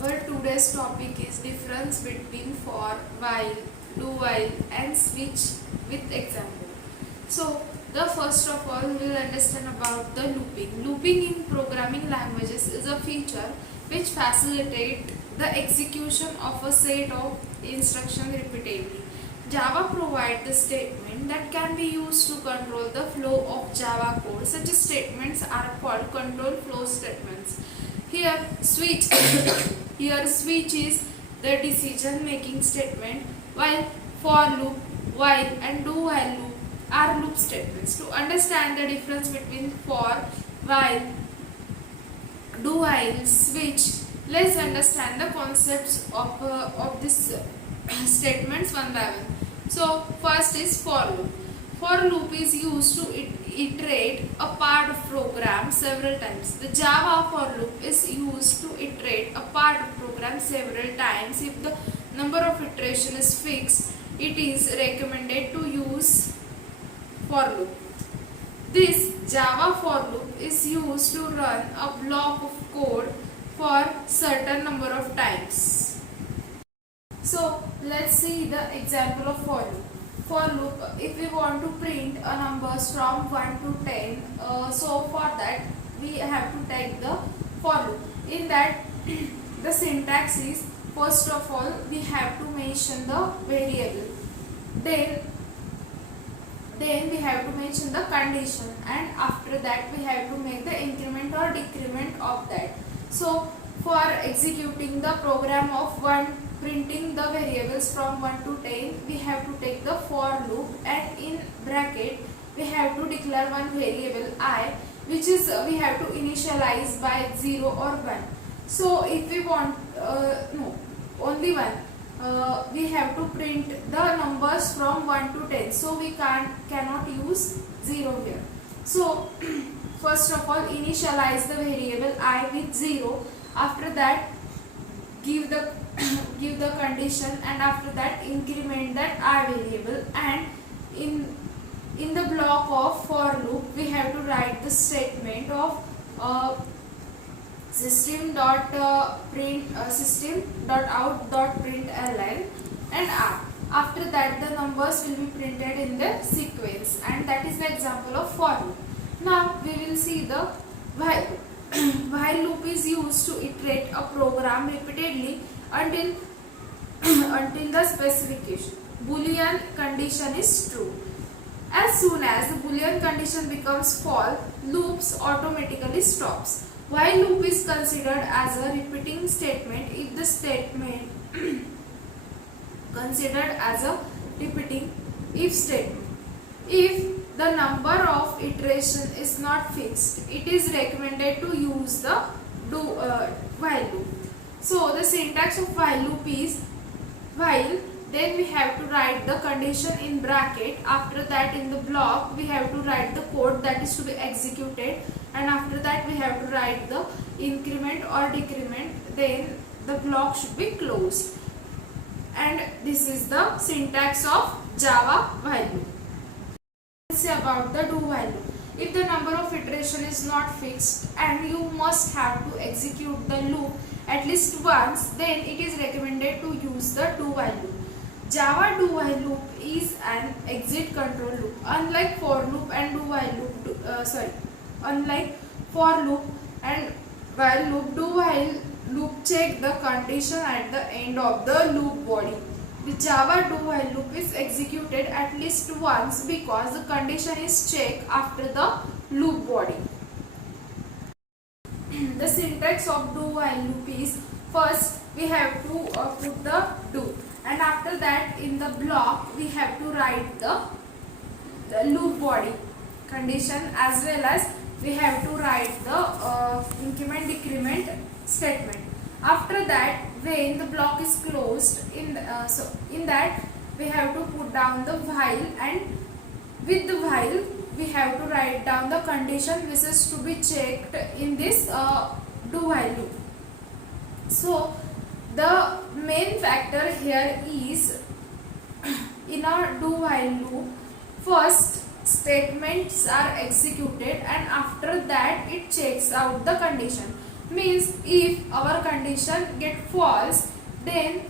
Our today's topic is difference between for, while, do while and switch with example. So the first of all we will understand about the looping. Looping in programming languages is a feature which facilitates the execution of a set of instructions repeatedly. Java provides the statement that can be used to control the flow of Java code. Such statements are called control flow statements. Here switch here switch is the decision making statement, while for loop, while and do while loop are loop statements. To understand the difference between for, while, do while, switch, let's understand the concepts of this statements one by one. So first is for loop. For loop is used to iterate a part of program several times. The Java for loop is used to iterate a part of program several times. If the number of iteration is fixed, it is recommended to use for loop. This Java for loop is used to run a block of code for certain number of times. So let's see the example of for loop. For loop, if we want to print a numbers from 1 to 10, so for that we have to take the for loop. In that the syntax is, first of all we have to mention the variable, then we have to mention the condition, and after that we have to make the increment or decrement of that. So for executing the program of printing the variables from 1 to 10, we have to take the for loop, and in bracket we have to declare one variable I, which is we have to initialize by 0 or 1. So if we want only 1, we have to print the numbers from 1 to 10, so we cannot use 0 here. So first of all initialize the variable I with 0, after that give the condition, and after that increment that I variable, and in the block of for loop we have to write the statement of system.out.println and R. After that the numbers will be printed in the sequence, and that is the example of for loop. Now we will see the while loop. While loop is used to iterate a program repeatedly until the specification Boolean condition is true. As soon as the Boolean condition becomes false, loops automatically stops. While loop is considered as a repeating statement if the statement considered as a repeating if statement. If the number of iteration is not fixed, it is recommended to use the while loop. So the syntax of while loop is while, then we have to write the condition in bracket, after that in the block we have to write the code that is to be executed, and after that we have to write the increment or decrement, then the block should be closed. And this is the syntax of Java while loop. Let's say about the do while loop. If the number of iteration is not fixed and you must have to execute the loop at least once, then it is recommended to use the do while loop. Java do while loop is an exit control loop. Unlike for loop and do while loop, unlike for loop and while loop, do while loop check the condition at the end of the loop body. The Java do while loop is executed at least once because the condition is checked after the loop body. The syntax of do while loop is, first we have to put the do, and after that in the block we have to write the loop body condition, as well as we have to write the increment decrement statement. After that, when the block is closed, in that we have to put down the while, and with the while we have to write down the condition which is to be checked in this do while loop. So the main factor here is in a do while loop, first statements are executed and after that it checks out the condition. means if our condition get false, then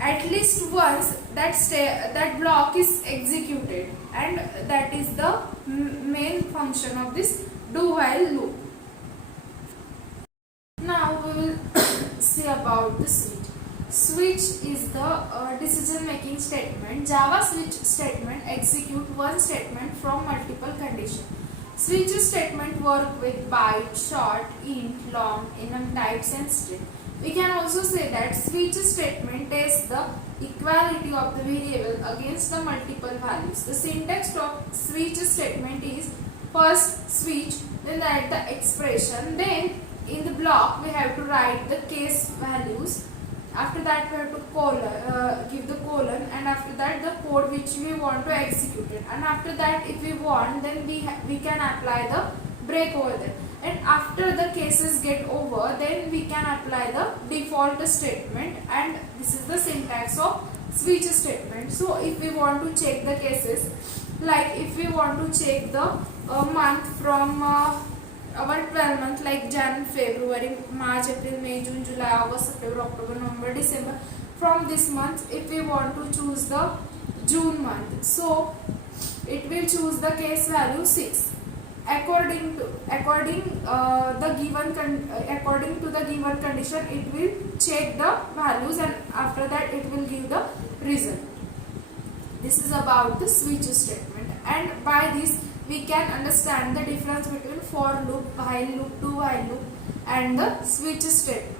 at least once that block is executed, and that is the main function of this do while loop. Now we will see about the switch. Switch is the decision making statement. Java switch statement execute one statement from multiple conditions. Switch statement work with byte, short, int, long, enum types and string. We can also say that switch statement tests the equality of the variable against the multiple values. The syntax of switch statement is first switch, then write the expression, then in the block we have to write the case values. After that we have to give the colon, and after that the code which we want to execute it, and after that if we want, then we can apply the break over there, and after the cases get over, then we can apply the default statement, and this is the syntax of switch statement. So if we want to check the cases, like if we want to check the month from our 12 months like Jan, February, March, April, May, June, July, August, September, October, November, December. From this month, if we want to choose the June month, so it will choose the case value 6. According to the given condition, it will check the values, and after that it will give the result. This is about the switch statement, and by this we can understand the difference between for loop, while loop, do while loop, and the switch statement.